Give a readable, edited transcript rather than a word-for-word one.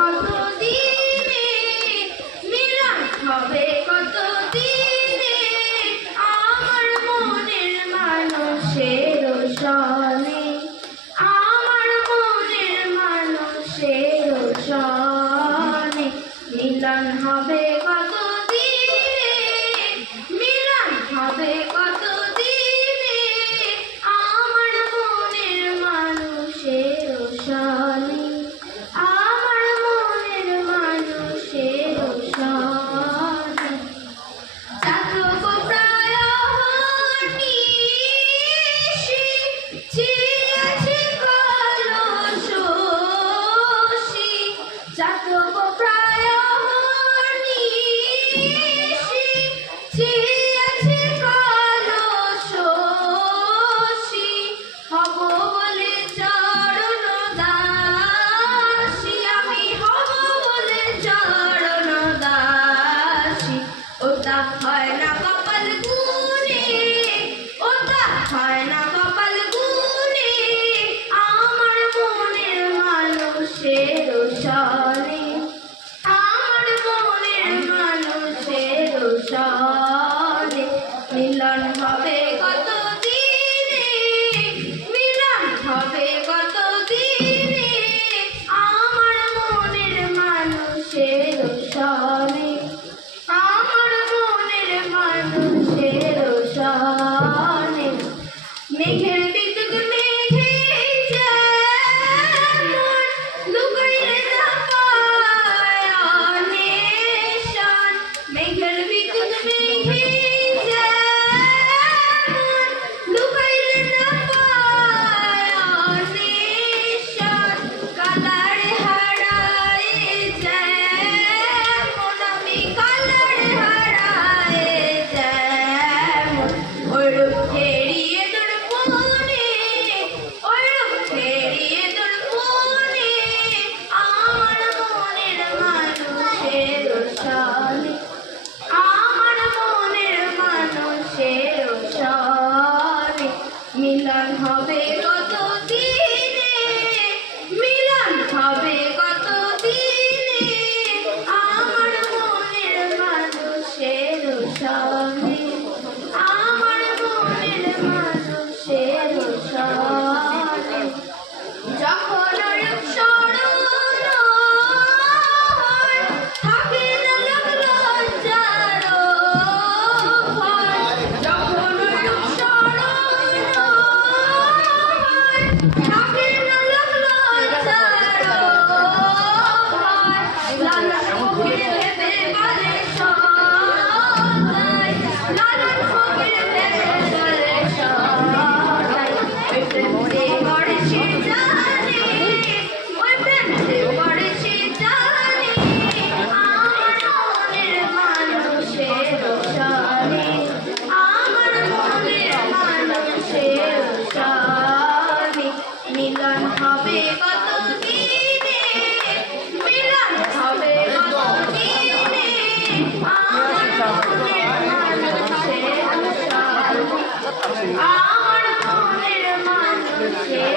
কত দিনে, মিলন হবে কত দিনে, আমার মনের মানুষের সনে, আমার মনের মানুষের সনে, মিলন হবে কত দিনে, মিলন হবে কত দিনে, আমার মনের মানুষের সনে, আমার মনের মানুষের সনে। চাতক প্রায় নিশি, চেয়েছে কলসি, চাতক প্রায় নিশি, চেয়েছে কলসি, হব বলে চরণ দাসী, আমি হব বলে চরণ দাসী। ওটা হয় না কপাল গুনে, ওটা হয় না কপাল গুনে, আমার মনের মানুষের সনে, আমার মনের মানুষের সনে, মিলন হবে কত দিনে, মিলন হবে কত দিনে, আমার মনের মানুষের সনে, আমার মনের মানুষের সনে। মেঘের বিদ্যুৎ মেঘে যেমন লুকাইলে না পায় অন্বেষণ, মেঘের বিদ্যুৎ মেঘে যেমন লুকাইলে না পায় অন্বেষণ, কালারে হারায় যেমন আমি কালারে হারায় যেমন, ওইরূপ ফেরিয়ে তোর মনে, ওইরূপ ফেরিয়ে তোর মনে, আমার মনের মানুষের সনে, আমার মনের মানুষের সনে, মিলন হবে কত দিনে, মিলন হবে কত দিনে, আমার মনের মানুষের সনে, আমার মনের মানুষের সনে। যখন রূপ স্মরণ হয়, থাকে না লজ্জার ভয়, যখন রূপ স্মরণ হয়, থাকে না লজ্জার ভয়, লালন ফকির ভেবে বলে সদাই, লালন ফকির ভেবে বলে সদাই, ওই প্রেম যে করে সে জানে, ওই প্রেম যে করে সে জানে, আমার মনের মানুষের সনে, আমার মনের মানুষের সনে, মিলন হবে কত দিনে, মিলন হবে কত দিনে, আমার মনের মানুষের সনে, আমার মনের মানুষের